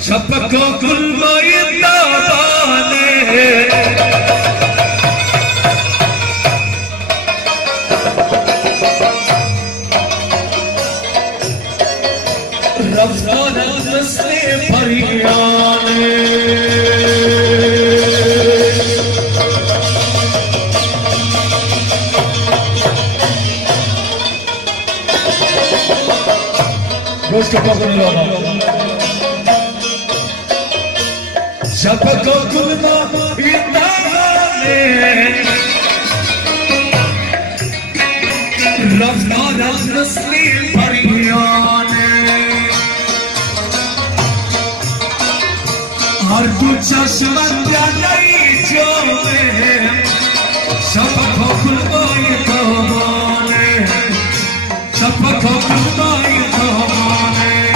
شبکو گل باید دامانه رفتار مثل پریانه روز که بخونی لاما شبکو گل باید دامانه رفتار مثل پریانه هر دو چشمت جلوی جامه شبکو گل باید دامانه شبکو گل باید دامانه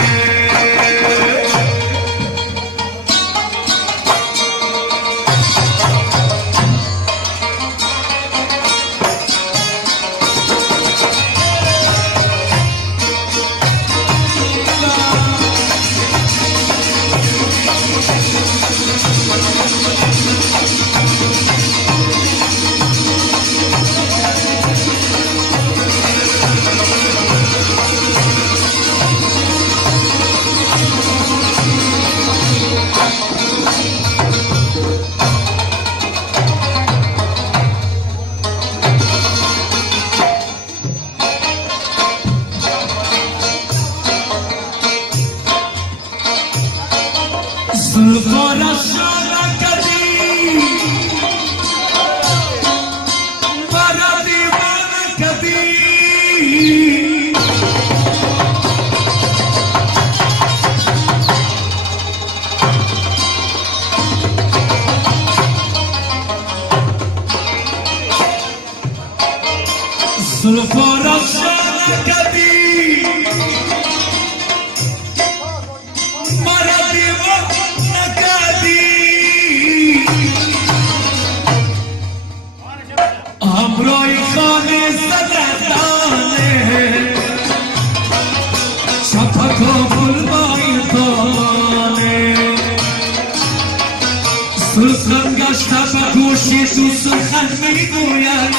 سخن گشته به گوشی تو سخن میگوید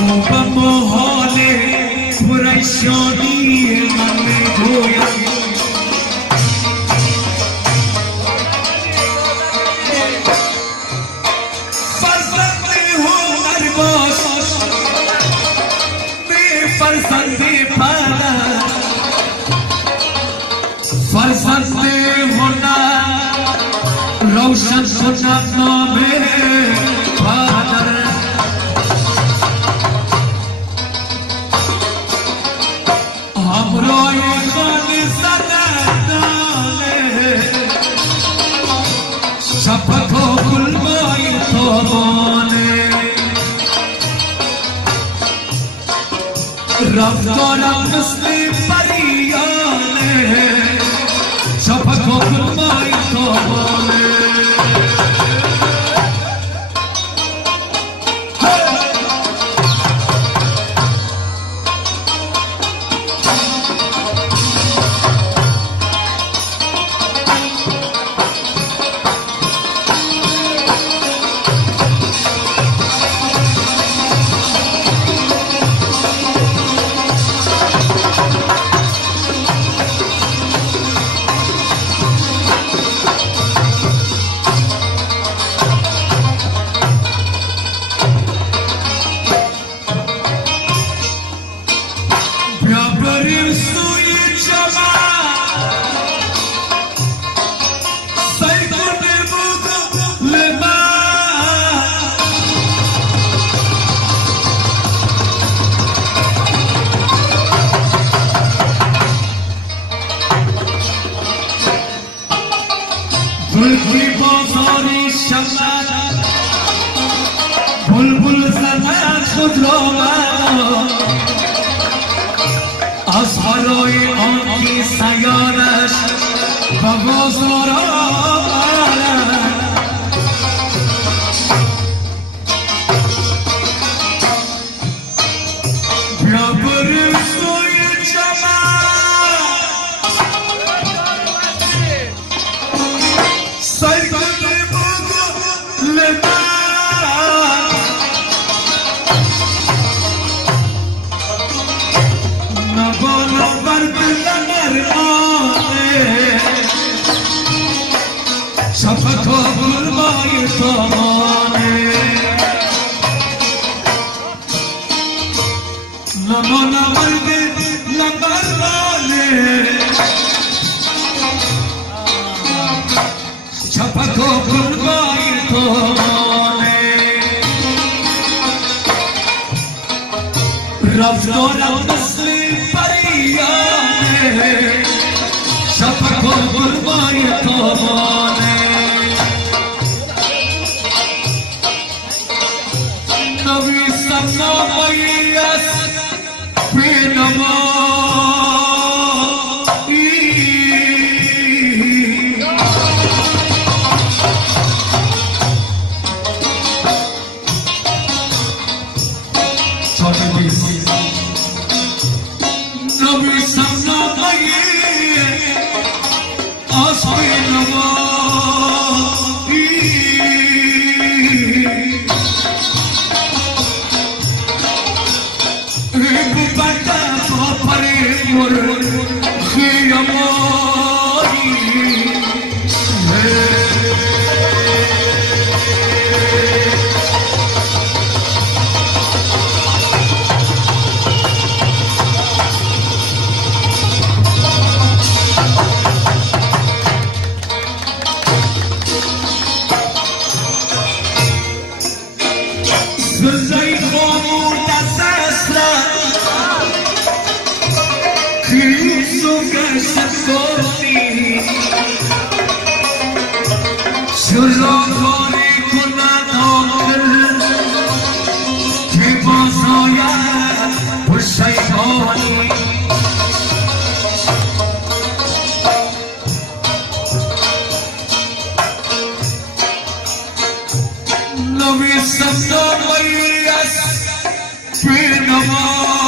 ما به محال پریشانی من میگوید فرزند هنر باش بی فرزند پدر فرزند هنر روشن سنت نامه پدر همراه خانه زدندانه شبکو گل باید دامانه رفتارم مثل پریانه شبکو گل باید دامانه گلگی بازاری شمد بلبل زدن خود را از برای آنی سیارش و بازار بیا بریم سوی جمع رفتارم مثل پریانه شفق و قربای تابانه نویسم نامه‌ای از بینوایی نویسم نامه‌ای از بینوایی شلواری کند آخر که بازاید پرشیطانی نویسم نامه‌ای از بینوایی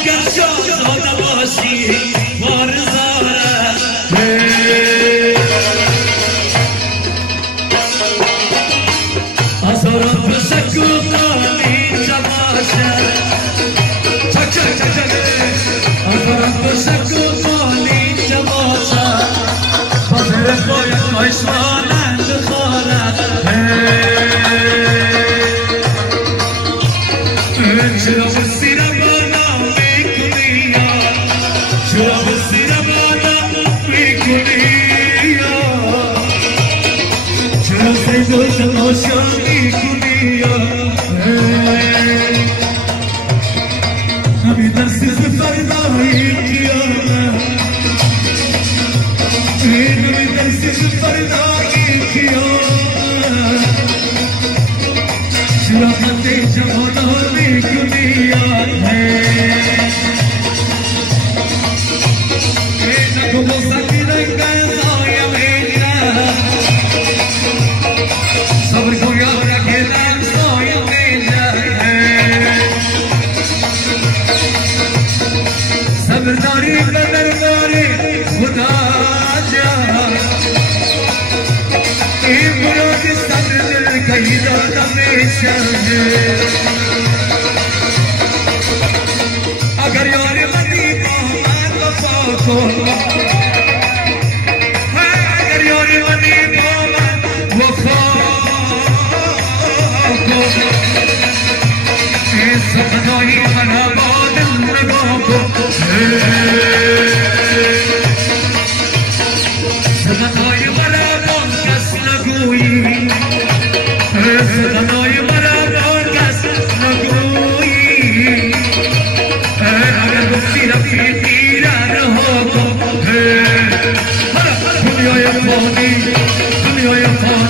اگر شاهزاده باشی بارزاره آزارم بسکو قالی جماشه چک چک چک چک آزارم بسکو قالی جماشه بازر باید مایشوانند خانه چرا بسیره بانا میکنی یا چرا بسیره بانا میکنی یا چرا سیدو تماشا میکنی یا همی درسیز فردایی قیامت همی درسیز فردایی قیامت چرا خطی جوانا میکنی یا como salir en casa y a verla sobre con ahora que la soy a verla saberdari kadardari khuda ja e muro ke sabr dil kaida hamisha agar yaar mati paman wafa ko سخنایی خرابات نگاه کن سخنایی برابان کس نگویی سخنایی برابان کس نگویی اگر گفتی رفتی ایران ها کن دنیای فانی